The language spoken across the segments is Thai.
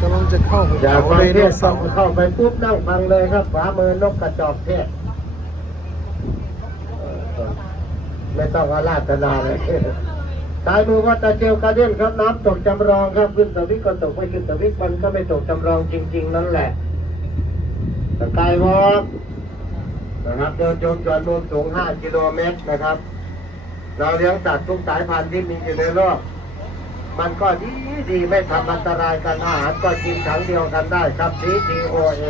กำลังจะเข้าหุบจากเขาฟังไดเทศสาร์เข้าไปปุ๊บนั่งฟังเลยครับขวามือนกกระจอกเทศไม่ต้องอาราธนาเลยซ้ายมือวัดตาเจลการเด่นครับน้ำตกจำลองครับขึ้นตะวิกก็ตกไม่ขึ้นตะวิกมันก็ไม่ตกจำลองจริง ๆ นั่นแหละสกายวอล์กนะครับเดินชมจวนมุมสูง 5 กิโลเมตรนะครับ เราเลี้ยงสัตว์ทุกสายพันธุ์ที่มีอยู่ในโลก มันก็ดีดีไม่ทำอันตรายกันอาหารก็กินถังเดียวกันได้ครับ CTOA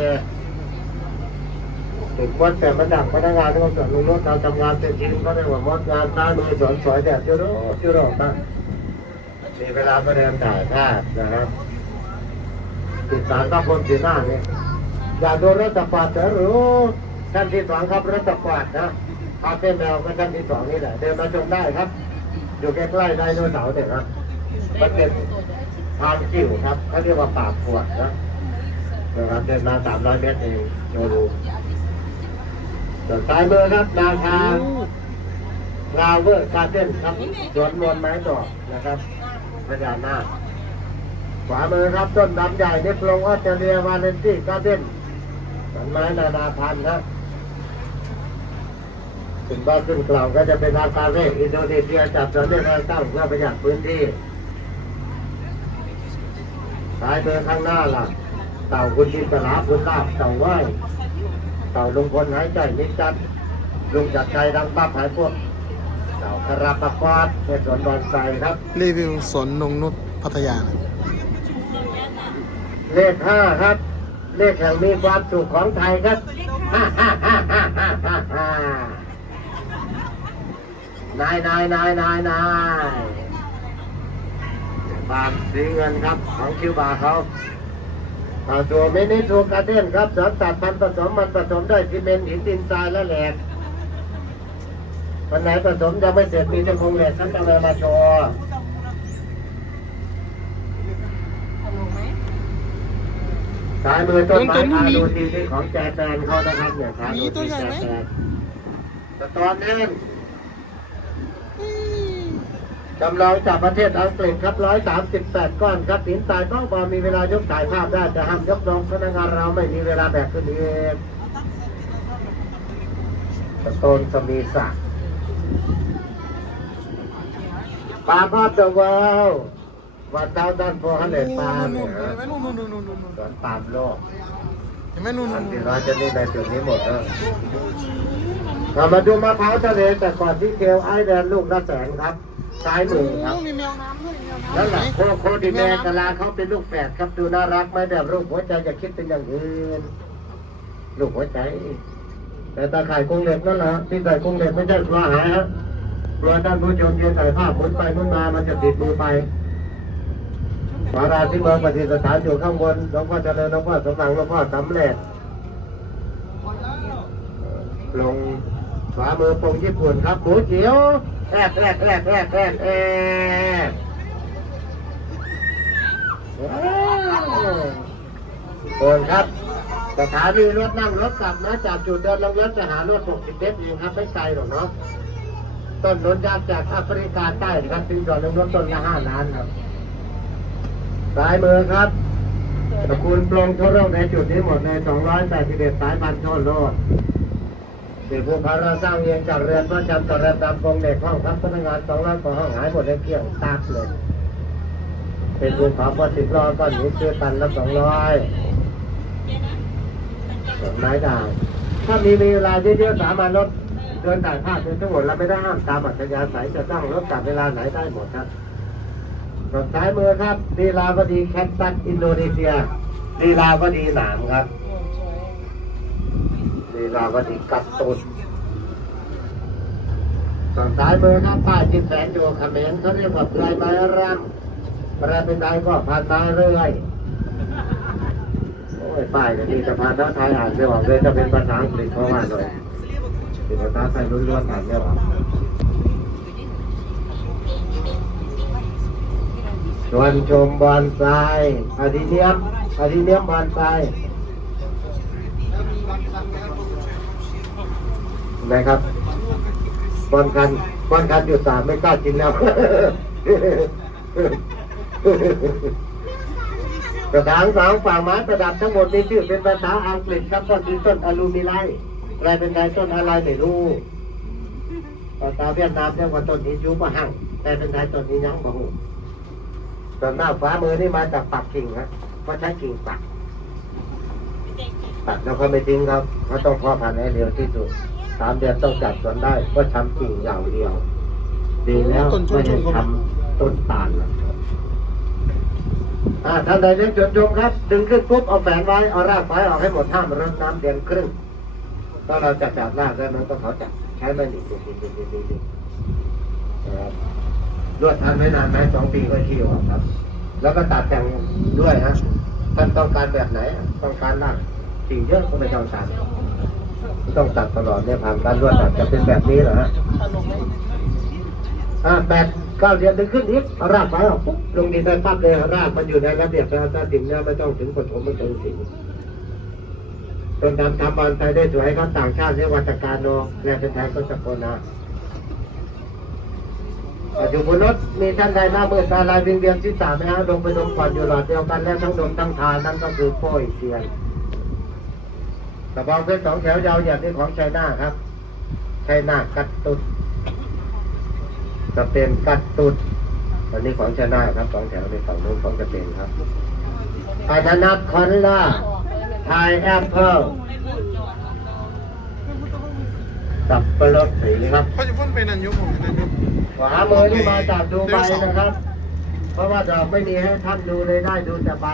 ถึงวัดแต่มันดังพนักงานที่เขาสอนลุงรถเราทำงานเป็นทีมก็ได้ว่ามดงานซ้ายมือสอนสวยแต่จุโรจุโรตั้งมีเวลาก็เดินถ่ายภาพนะครับติดสารต้องคนสีหน้าเนี่ยอย่าโดนรถตะปาดเถอะหรือท่านที่สองครับรถตะปาดนะพาเส้นแมวก็ท่านที่สองนี่แหละเดินมาชมได้ครับ อยู่ใกล้ๆไดโนเสาร์เนี่ยครับ มันเป็นทางจิ๋วครับเขาเรียกว่าปากขวดนะนะครับเดินมาสามร้อยเมตรเองโชว์รูส่วนซ้ายมือครับนาคาลาวเวอร์การเด้นครับสวนมวลไม้ดอกนะครับพญานาคขวามือครับต้นดำใหญ่นิพลงออสเตรเลียวาเลนตี้การเด้นต้นไม้นานาพันธุ์ครับขึ้นบ้านขึ้นกล่องก็จะเป็นอาคาเร่อินโดนีเซียจัดสรรได้การตั้งเพื่อประหยัดพื้นที่ สายเดินข้างหน้าล่ะ เต่าคุณจินตลาคุณลาบเต่าไหวเต่าลุงพลหายใจนิดจัดลุงจัดใจดังป้าหายพวก เต่าคาราปะควาดในสวนบอนไซครับ รีวิวสวนนงนุชพัทยานะเลขห้าครับ เลขแห่งมีความสุขของไทยครับฮ่าฮ่าฮ่าฮ่าฮ่าฮ่าฮ่านายนายนายนายนาย บางสีเงินครับของคิวบาเขาอ่าตัวมินิทูการ์เด้นครับสารตัดพันธุ์ผสมมันผสมด้วยซีเมนต์หินดินทรายและแหลกวันไหนผสมยังไม่เสร็จมีจะคงแหลกท่านจะเลยมาโชว์สายมือต้นไม้พาดูทีที่ของแจแปนเขานะครับเนี่ยพาดูที่แจแปนแต่ตอนนี้ จำลองจากประเทศอังกฤษครับ 138 ก้อนครับหินทรายต้องบอมีเวลายกถ่ายภาพได้ แต่ห้ามยกลงพนักงานเราไม่มีเวลาแบกขึ้นเองสโตนสมีสักดิ์ปลาภาพเดอะเวลวันดาวดันโฟฮันเดปลาเนี่ยเห็นไหมนู่นนู่นนู่นนู่นนู่นสวนปาล์มโลกเห็นไหมนู่นอันู่นนที่เราจะนี่ในจุดนี้หมดแล้วเรามาดูมะพร้าวทะเลแต่ก่อนที่เกลไอแดนลูกละแสนครับ ซ้ายมือครับมีแมวน้ำด้วยแมวน้ำนั่นแหละไหโคโคดีแมกะลาเขาเป็นลูกแฝดครับดูน่ารักไหมแบบรูปหัวใจจะคิดเป็นอย่างอื่นลูกหัวใจ แต่ตาข่ายกรงเหล็กนั่นแหละที่ใส่กรงเหล็กไม่ใช่กลัวหายฮะกลัวท่านผู้ชมยืนถ่ายภาพหมุนไปหมุนมามันจะติดมือไปวาราที่เมืองปฏิสถานอยู่ข้างบนหลวงพ่อเจริญหลวงพ่อสมหวังหลวงพ่อสำเร็จลง ขวามือปงญี่ปุ่นครับหมูเจียวแอบแอบแอบแอบแอบแอบโอนครับสถานีรถนั่งรถกลับนะจากจุดเดินลงรถจะหารถ60เมตรเองครับไม่ไกลหรอกเนาะต้นนนยางจากแอฟริกาใต้ครับตีจอดลงรถต้นละห้าล้านครับซ้ายมือครับตระกูลปลงทั่วโลกในจุดนี้หมดใน 281 สายพันธุ์ทั่วโลก ที่ภูพาราสร้างเรียงจากเรือนพระจำต่อเรือนตามกองเด็กห้องพักพนักงานสองร้อยกว่าห้องหายหมดเลยเกลี้ยงตากเลยเป็นภูเขาพอสิบล้อก้อนหินคือตันละสองร้อยดอกไม้ด่างถ้ามีเวลาเยอะๆสามารถรถเดินถ่ายภาพเป็นทั้งหมดเราไม่ได้ห้ามตามอัธยาศัยจะตั้งรถกลับเวลาไหนได้หมดครับส่วนซ้ายมือครับลีลาวดีแคทตัสอินโดนีเซียลีลาวดีหนามครับ ลีลาวดีกัดตุนส่วนซ้ายมือครับป้ายจิตแสนอยู่เขมรเขาเรียกว่าปลายไม้รักแปลเป็นไทยก็ผ่านมาเรื่อยโอ้ยป้ายนี่ยมีแต่ภาษาไทยอ่านไม่ออกเลยจะเป็นภาษาอังกฤษเพราะว่าหน่อยเป็นภาษาไทยล้วนๆอ่านไม่ออกชวนชมบอนไซอดิเนียมอดิเนียมบอนไซ นะครับบอลคันบอลคันอยู่สามไม่กล้ากินแล้วกระถางสาวฝ่าไม้ประดับทั้งหมดมีชื่อเป็นภาษาอังกฤษครับต้นที่ต้นอลูมิไลแปลเป็นไทยต้นอะไรไม่รู้ภาษาเวียดนามเรียกว่าต้นนี้จูบะหังแปลเป็นไทยต้นนี้ยังบะหูส่วนหน้าฟ้ามือนี่มาจากปักกิ่งครับเพราะใช้กิ่งปักตัดแล้วเขาไม่ทิ้งครับเขาต้องเพ่อพันธุ์ให้เร็วที่สุด สามเดือนต้องจัดสวนได้ ก็ทำกิ่งอย่างเดียว ดีแล้วไม่ได้ทำต้นตาลนะอ่าท่านใดเล่นจดจมครับ ดึงขึ้นปุ๊บเอาแฝนไว้ เอารากไม้ออกให้หมดห้ามรดน้ำเดือนครึ่งก็เราจะจับรากได้มันก็เขาจับใช้มันดิดิดิดิดิดิดินะครับรวดทันไม่นานไหมสองปีก็ขี้ออกครับ แล้วก็ตัดแต่งด้วยฮะท่านต้องการแบบไหนอะต้องการรากสิ่งเยอะก็ไม่ต้องตัด ต้องตัดตลอดเนี่ยผ่านการรวดตัดจะเป็นแบบนี้เหรอฮะอ่าแปดเก้าเดือนดึงขึ้นอีกเอารากไปออกปุ๊บลงดินได้ปั๊บเลยรากมันอยู่ในระเบียบราชาติมเนี่ยไม่ต้องถึงปฐมมันถึงสิงต้นดำทำบานไทยได้สวยครับต่างชาติเรียกว่าตการโนและเป็นไทยก็จะโกนาปัจจุบันนมีท่านใดหน้าเมื่อตาลายวิงเวียนศีรษะไหมฮะดมไปดมก่อนอยู่หลอดเดียวกันแล้วทั้งดมทั้งทานนั่นก็คือโป้ยเซียน ตะบองเพชรสองแถวยาวเหยียดนี่ของชัยนาครับชัยนากัดตุดจะเปนกัดตุดอันนี้ของชนะครับสองแถวในฝั่งนู้นของจะเปนครับอานานัทคอนล่าไทยแอปเปิลสับปะรดสีครับพ่อจะพ่นไปนันยุผมนันยุขวามือนี่มาจากดูไบนะครับ เพราะว่าดอกไม่มีให้ท่านดูเลยได้ดูแต่ใบ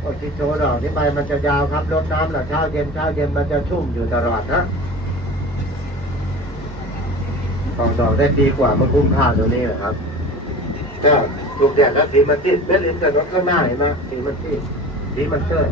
โอ้ที่โชว์ดอกที่ใบมันจะยาวครับรดน้ำหล่ะเช้าเย็นเช้าเย็นมันจะชุ่มอยู่ตลอดนะออกดอกได้ดีกว่ามันคุ้มค่าตัวนี้แหละครับก็ถูกแดดแล้วสีมันติดเม็ดริมถนนข้างหน้าเห็นไหมสีมันติดสีมันเกิด